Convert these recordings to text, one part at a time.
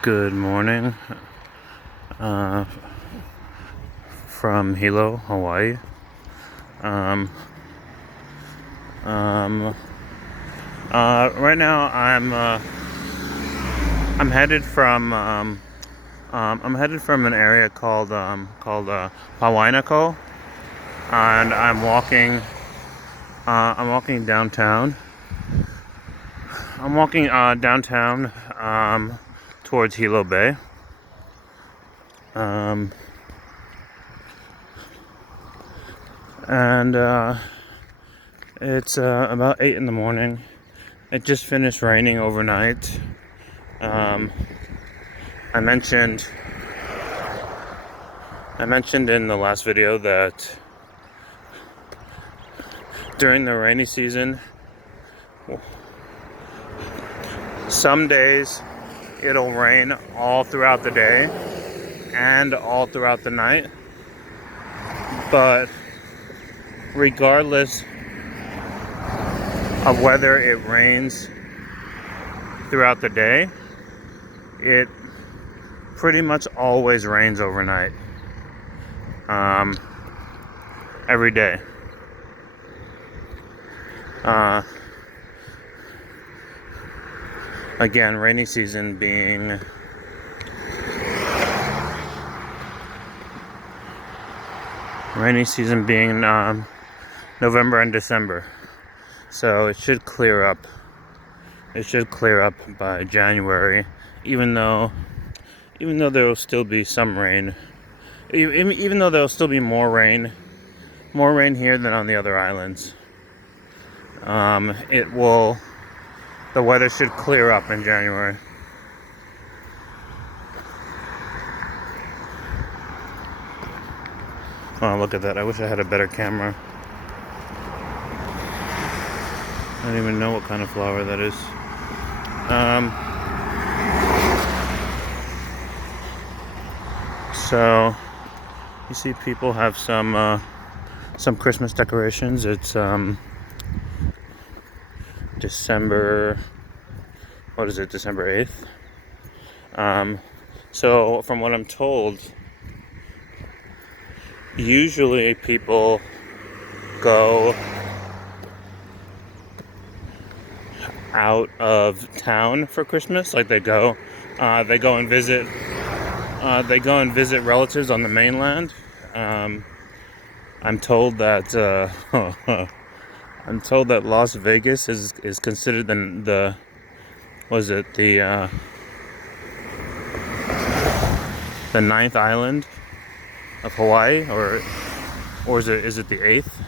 Good morning uh, from Hilo, Hawaii. Um, um, right now, I'm headed from an area called Puainako, and I'm walking downtown. I'm walking downtown towards Hilo Bay. And it's about 8 in the morning. It just finished raining overnight. I mentioned in the last video that during the rainy season, some days it'll rain all throughout the day and all throughout the night. But regardless of whether it rains throughout the day, it pretty much always rains overnight. Every day. Again, rainy season being November and December. So it should clear up. It should clear up by January, even though there will still be some rain. Even though there will still be more rain here than on the other islands. The weather should clear up in January. Oh, look at that. I wish I had a better camera. I don't even know what kind of flower that is. So you see people have some Christmas decorations. It's December 8th. So from what I'm told, usually people go out of town for Christmas. Like they go and visit relatives on the mainland. I'm told that Las Vegas is considered the ninth island of Hawaii, or is it the eighth?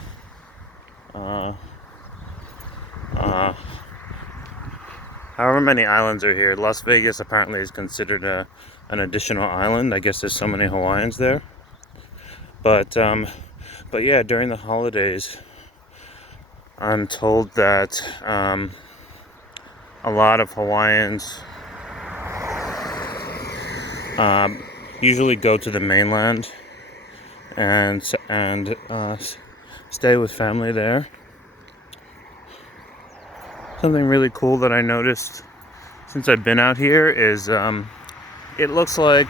However many islands are here, Las Vegas apparently is considered an additional island. I guess there's so many Hawaiians there. But yeah, during the holidays, I'm told that a lot of Hawaiians usually go to the mainland and stay with family there. Something really cool that I noticed since I've been out here is it looks like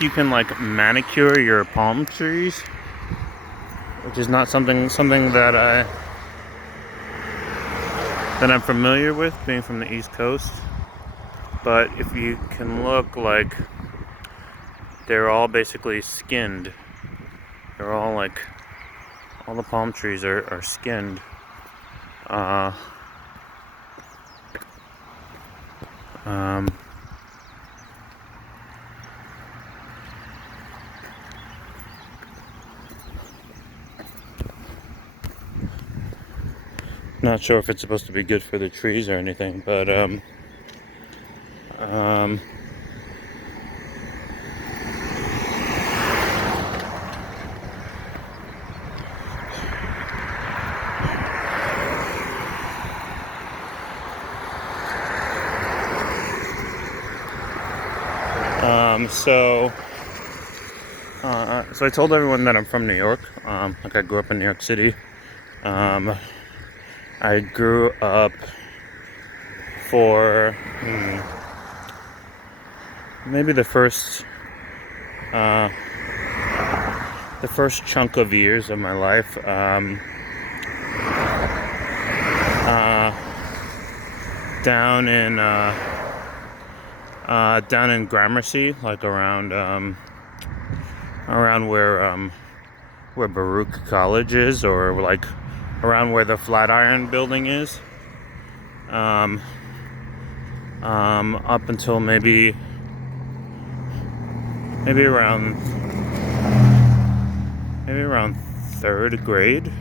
you can manicure your palm trees, which is not something that I'm familiar with, being from the East Coast. But if you can look, they're all basically skinned. They're all all the palm trees are skinned. Not sure if it's supposed to be good for the trees or anything, but so I told everyone that I'm from New York. I grew up in New York City. I grew up for maybe the first chunk of years of my life. Down in Gramercy, like around where Baruch College is, or like around where the Flatiron Building is. Up until maybe around third grade.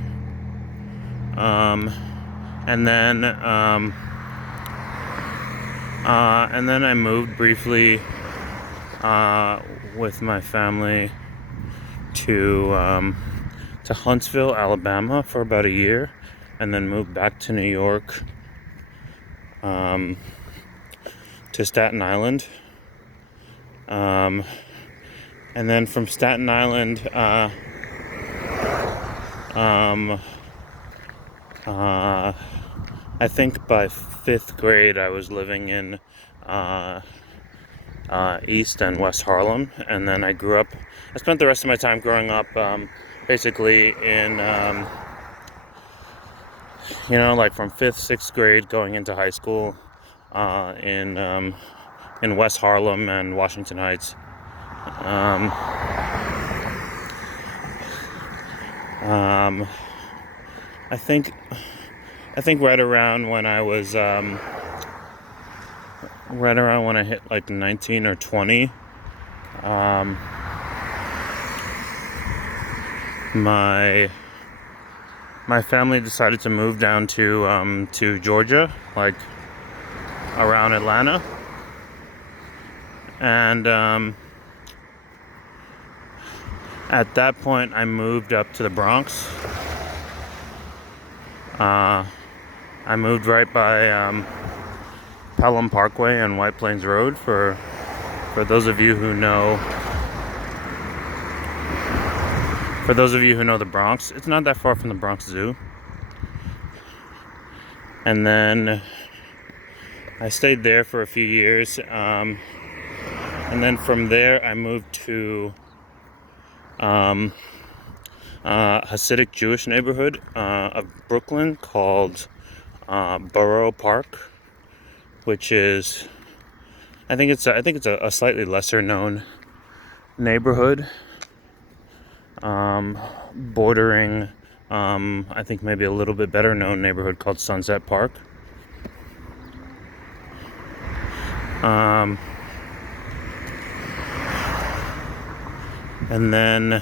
And then I moved briefly with my family to Huntsville, Alabama for about a year, and then moved back to New York, to Staten Island. And then from Staten Island, I think by 5th grade I was living in East and West Harlem, and then I spent the rest of my time growing up basically in like from 5th, 6th grade going into high school in West Harlem and Washington Heights. I think right around when I was right around when I hit like 19 or 20, my family decided to move down to Georgia, like around Atlanta, and at that point I moved up to the Bronx. I moved right by Pelham Parkway and White Plains Road. For those of you who know the Bronx, it's not that far from the Bronx Zoo. And then I stayed there for a few years, and then from there I moved to Hasidic Jewish neighborhood of Brooklyn called Borough Park, which is I think it's a slightly lesser known neighborhood, bordering I think maybe a little bit better known neighborhood called Sunset Park. And then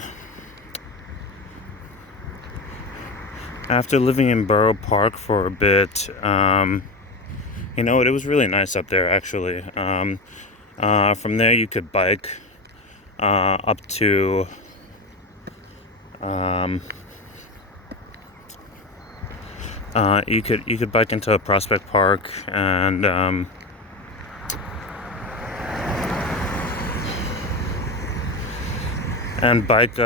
after living in Borough Park for a bit, it was really nice up there, actually. From there you could bike up to you could bike into Prospect Park and bike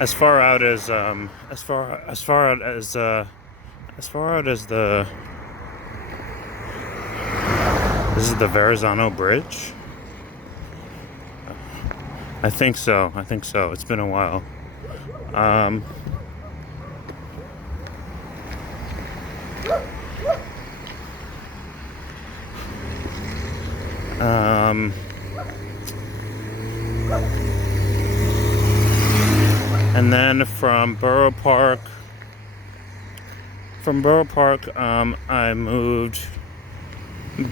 as far out as the this is the Verrazano Bridge. I think so. It's been a while. And then from Borough Park, I moved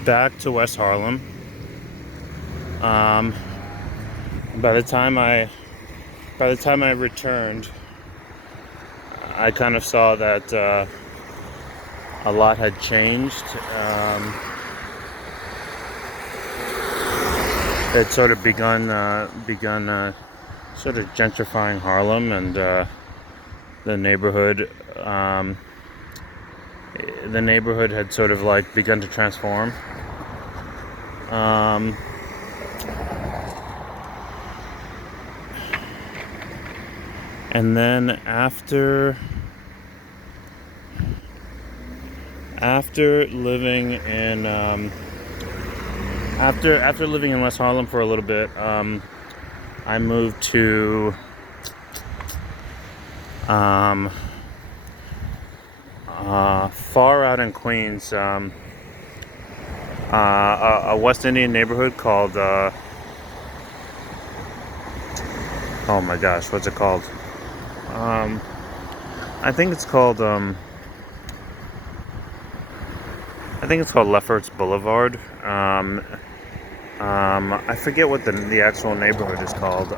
back to West Harlem. By the time I returned, I kind of saw that a lot had changed. It sort of begun sort of gentrifying Harlem, and the neighborhood had sort of like begun to transform. And then after living in After living in West Harlem for a little bit, I moved to far out in Queens, a West Indian neighborhood called oh my gosh, what's it called? I think it's called Lefferts Boulevard. I forget what the actual neighborhood is called.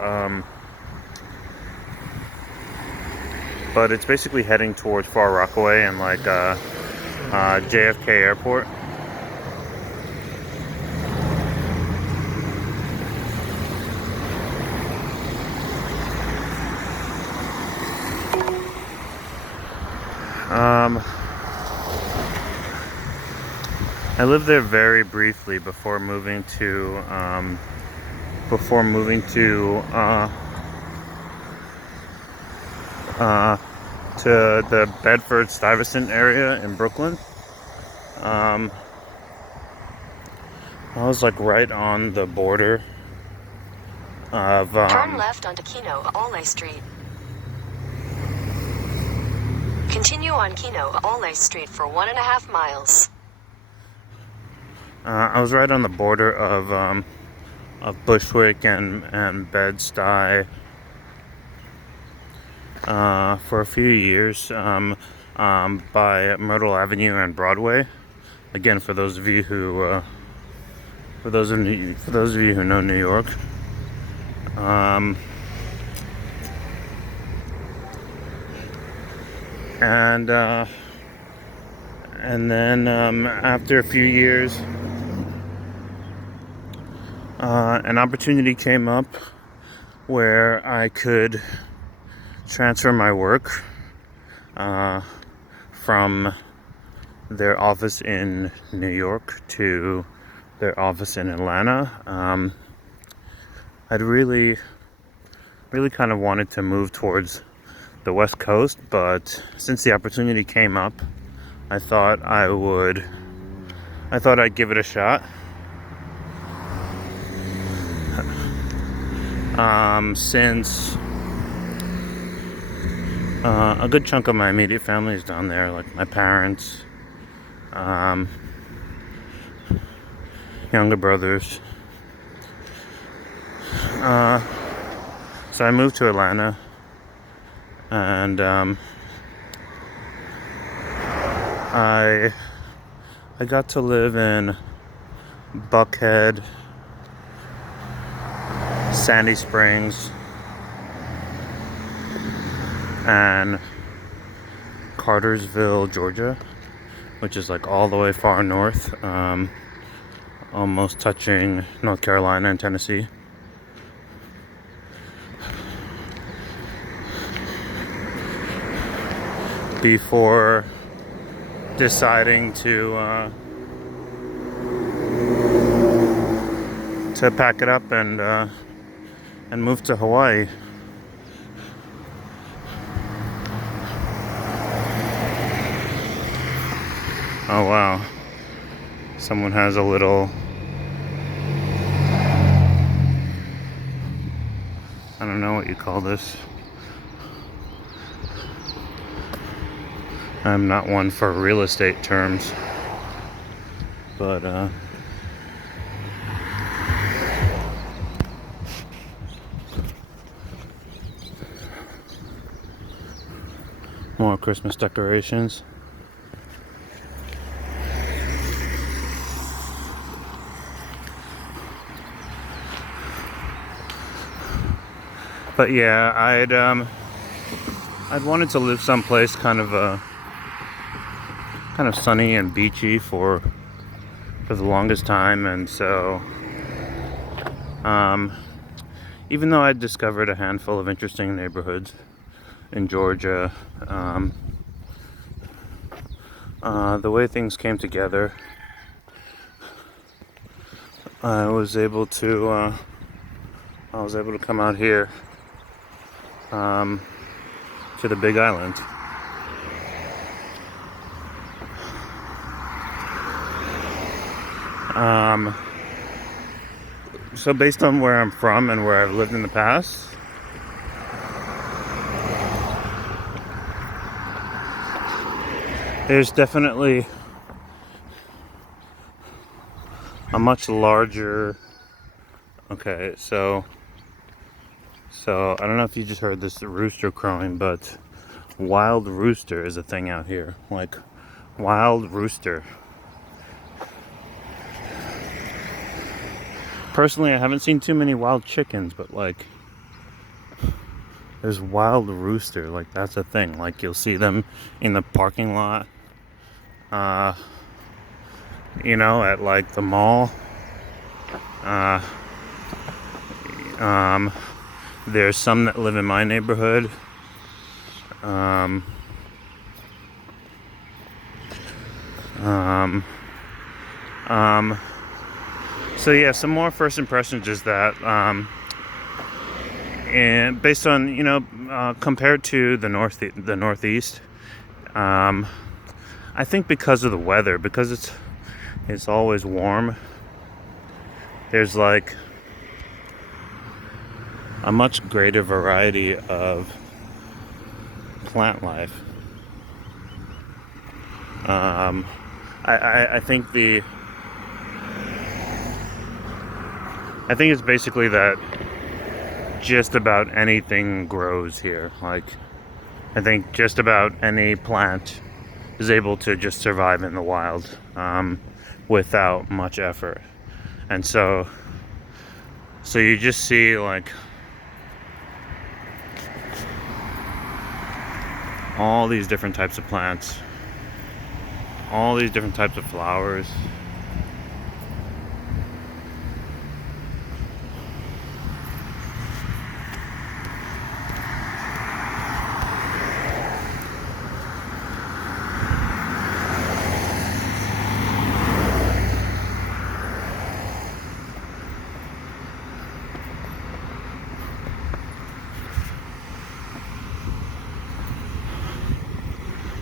But it's basically heading towards Far Rockaway and like JFK Airport. I lived there very briefly before moving to the Bedford-Stuyvesant area in Brooklyn. I was like right on the border of turn left onto Kino Ole Street. Continue on Kino Ole Street for 1.5 miles. I was right on the border of Bushwick and Bed-Stuy for a few years, by Myrtle Avenue and Broadway. Again, for those of you who know New York. And then after a few years, an opportunity came up where I could transfer my work from their office in New York to their office in Atlanta. I'd really kind of wanted to move towards the West Coast, but since the opportunity came up, I thought I'd give it a shot. Since a good chunk of my immediate family is down there, like my parents, younger brothers. So I moved to Atlanta, and I got to live in Buckhead, Sandy Springs, and Cartersville, Georgia, which is like all the way far north, almost touching North Carolina and Tennessee. Before deciding to pack it up and move to Hawaii. Oh wow, someone has a little, I don't know what you call this. I'm not one for real estate terms, but more Christmas decorations. But yeah, I'd wanted to live someplace kind of sunny and beachy for the longest time, and so even though I'd discovered a handful of interesting neighborhoods in Georgia, the way things came together, I was able to come out here to the Big Island. so based on where I'm from and where I've lived in the past, there's definitely a much larger. Okay, so I don't know if you just heard this rooster crowing, but wild rooster is a thing out here. Like, wild rooster. Personally, I haven't seen too many wild chickens, but like, there's wild rooster. Like, that's a thing. Like, you'll see them in the parking lot, you know, at like the mall. There's some that live in my neighborhood. So yeah, some more first impressions is that, and based on, you know, compared to the Northeast, I think because of the weather, because it's always warm, there's like a much greater variety of plant life. I think it's basically that just about anything grows here. Like, I think just about any plant is able to just survive in the wild, without much effort. And so you just see like all these different types of plants, all these different types of flowers.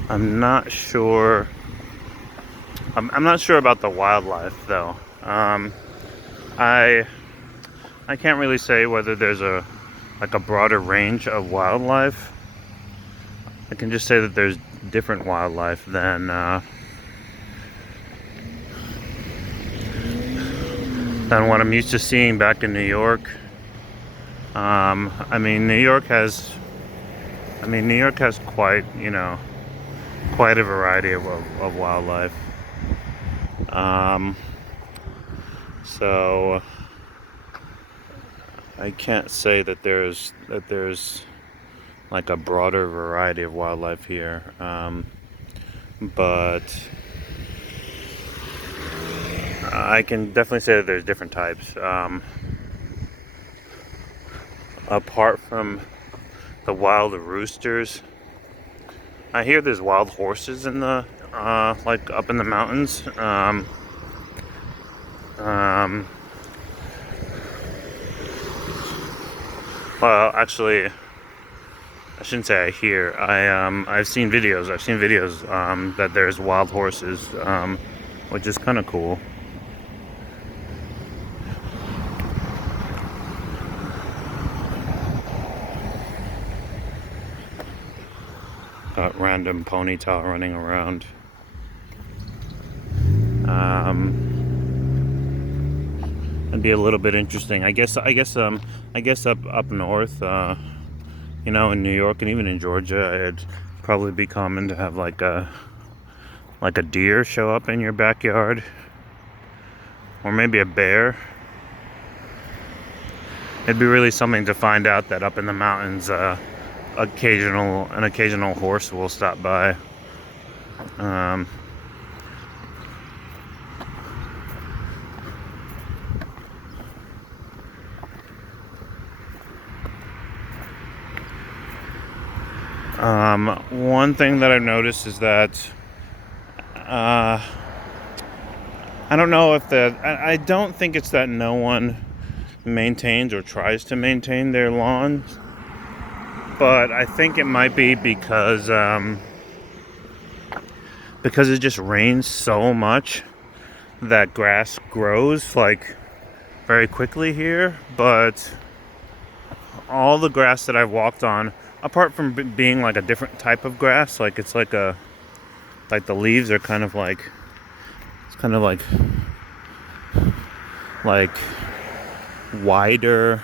I'm not sure. I'm not sure about the wildlife though. I can't really say whether there's a broader range of wildlife. I can just say that there's different wildlife than what I'm used to seeing back in New York. I mean, New York has quite, you know, quite a variety of wildlife. So I can't say that there's like a broader variety of wildlife here, but I can definitely say that there's different types. Apart from the wild roosters, I hear there's wild horses in the like up in the mountains. Well, actually, I shouldn't say I hear. I've seen videos. That there's wild horses, which is kind of cool. Got random ponytail running around. It'd be a little bit interesting. I guess up north, you know, in New York and even in Georgia, it'd probably be common to have like a deer show up in your backyard, or maybe a bear. It'd be really something to find out that up in the mountains, an occasional horse will stop by. One thing that I've noticed is that I don't know if I don't think it's that no one maintains or tries to maintain their lawns, but I think it might be because it just rains so much that grass grows like very quickly here, but all the grass that I've walked on, apart from being like a different type of grass, like it's like the leaves are kind of like, it's kind of like wider,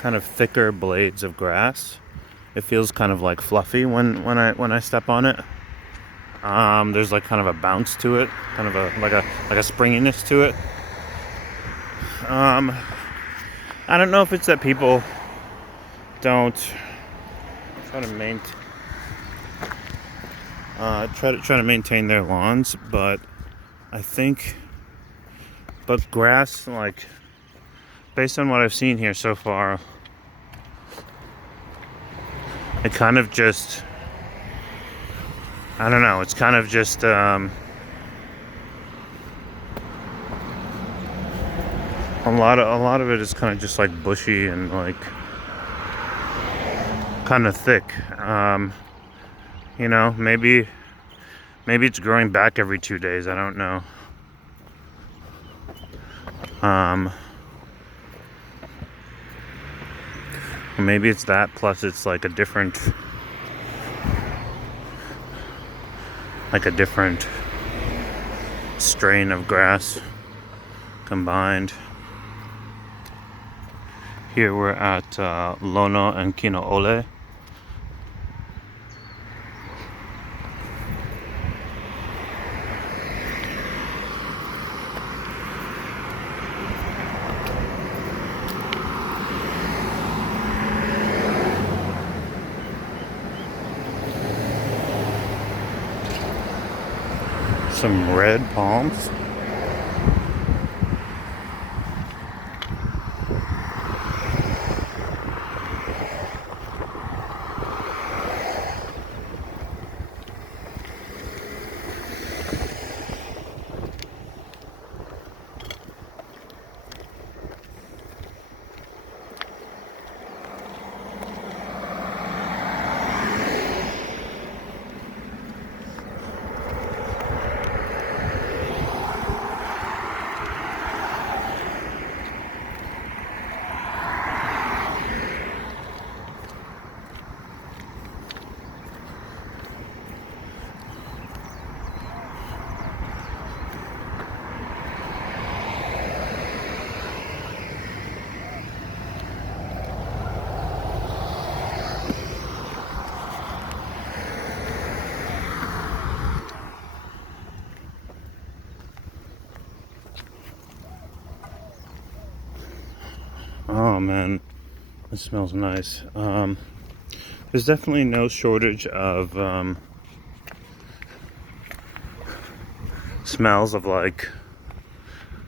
kind of thicker blades of grass. It feels kind of like fluffy when I step on it. There's like kind of a bounce to it, kind of like a springiness to it. I don't know if it's that people don't try to maintain their lawns, but I think, but grass, like, based on what I've seen here so far, it kind of just, I don't know, it's kind of just a lot of it is kind of just like bushy and like kind of thick. You know, maybe it's growing back every 2 days. I don't know. Maybe it's that, plus it's like a different strain of grass combined. Here we're at Lono and Kino'ole. Some red palms. Oh man, it smells nice. There's definitely no shortage of smells of like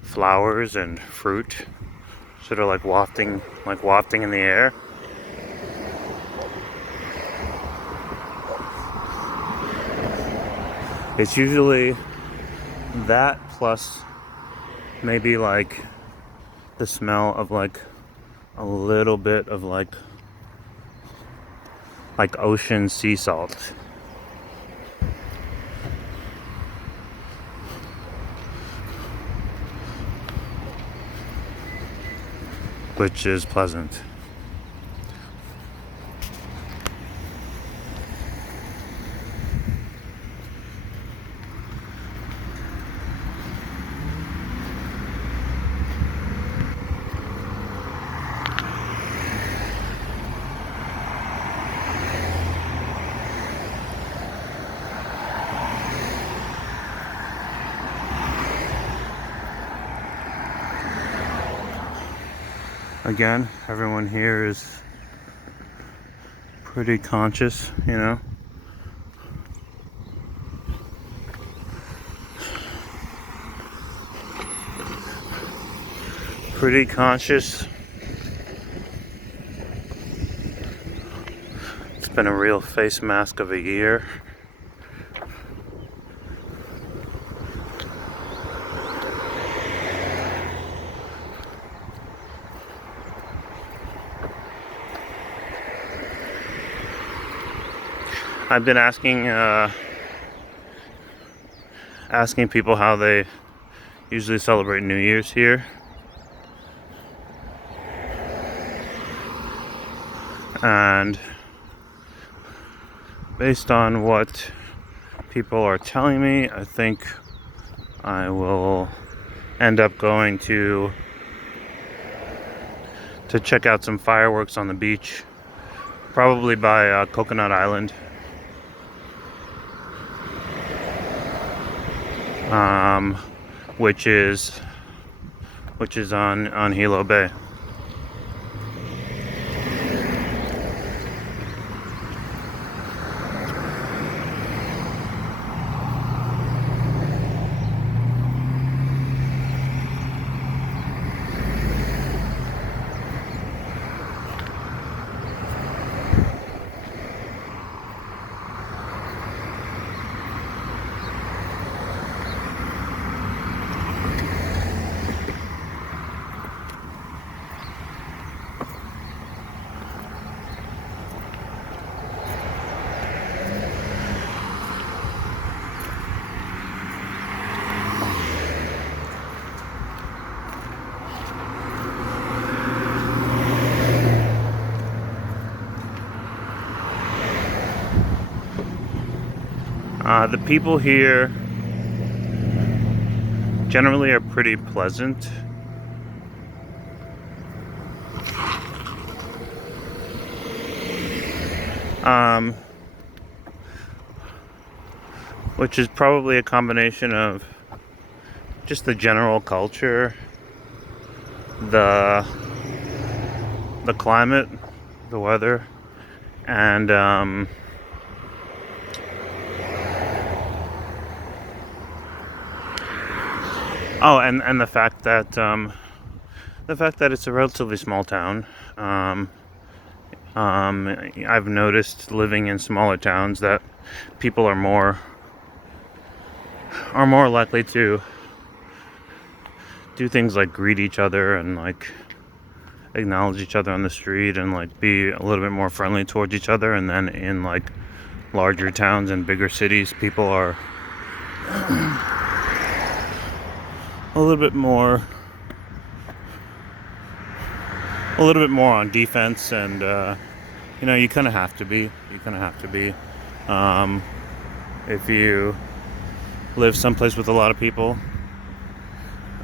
flowers and fruit, sort of like wafting in the air. It's usually that plus maybe like the smell of like a little bit of like ocean sea salt. Which is pleasant. Again, everyone here is pretty conscious, you know. Pretty conscious. It's been a real face mask of a year. I've been asking people how they usually celebrate New Year's here. And based on what people are telling me, I think I will end up going to check out some fireworks on the beach, probably by Coconut Island, which is on Hilo Bay. The people here generally are pretty pleasant. Which is probably a combination of just the general culture, the climate, the weather, and and the fact that it's a relatively small town. I've noticed living in smaller towns that people are more likely to do things like greet each other and like acknowledge each other on the street and like be a little bit more friendly towards each other. And then in like larger towns and bigger cities, people are a little bit more on defense, and you kind of have to be. If you live someplace with a lot of people,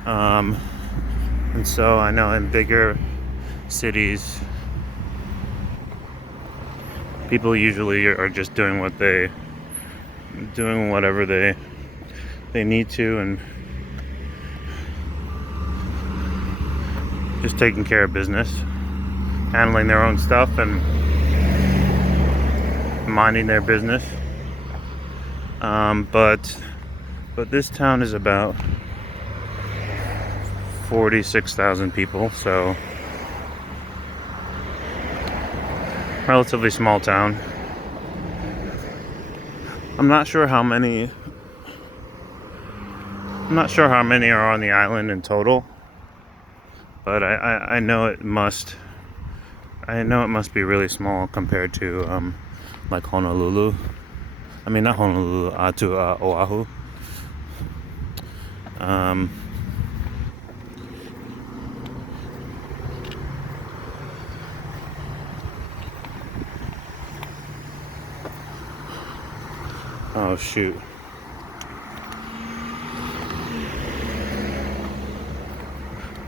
and so I know in bigger cities, people usually are just doing whatever they need to, and just taking care of business, handling their own stuff and minding their business. But this town is about 46,000 people, so relatively small town. I'm not sure how many are on the island in total, but I know it must be really small compared to like Honolulu. I mean, not Honolulu, to Oahu. Oh shoot.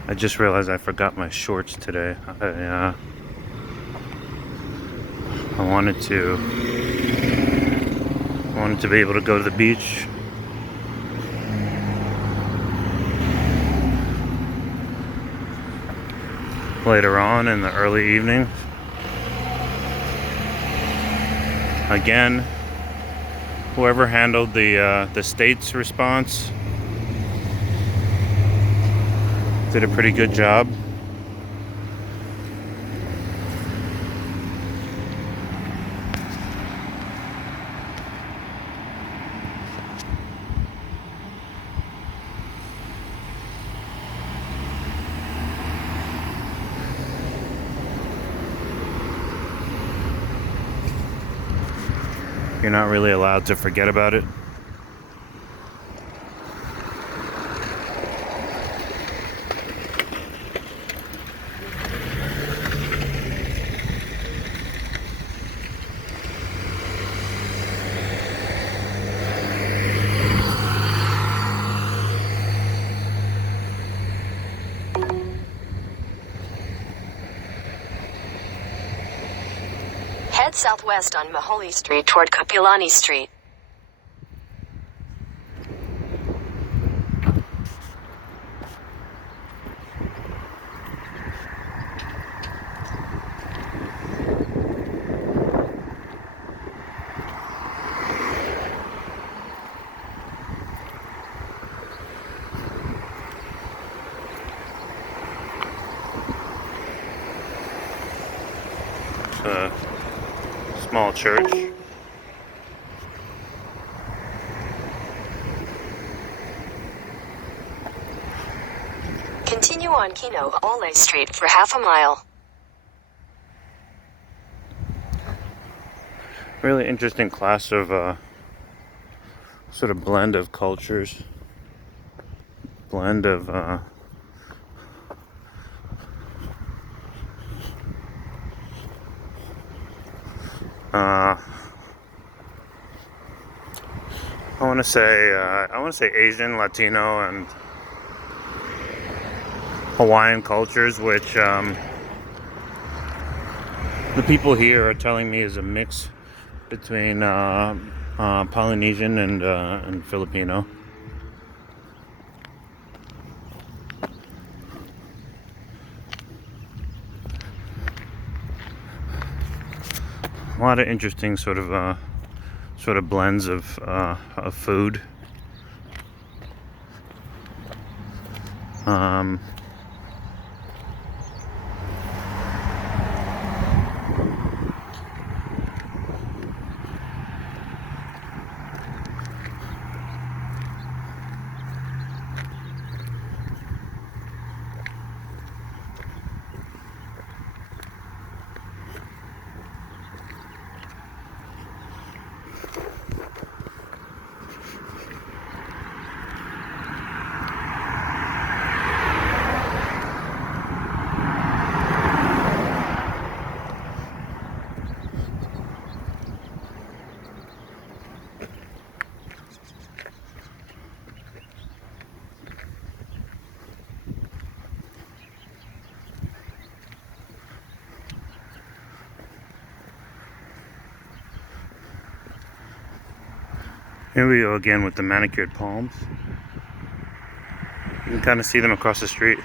I just realized I forgot my shorts today. I wanted to be able to go to the beach later on in the early evenings. Again, whoever handled the state's response did a pretty good job. You're not really allowed to forget about it. head southwest on Maholi Street toward Kapilani Street. A small church. Continue on Kino Ole Street for half a mile. Really interesting class of sort of blend of cultures, blend of I want to say Asian, Latino, and Hawaiian cultures, which the people here are telling me is a mix between Polynesian and Filipino. A lot of interesting sort of blends of food. Here we go again with the manicured palms. You can kind of see them across the street.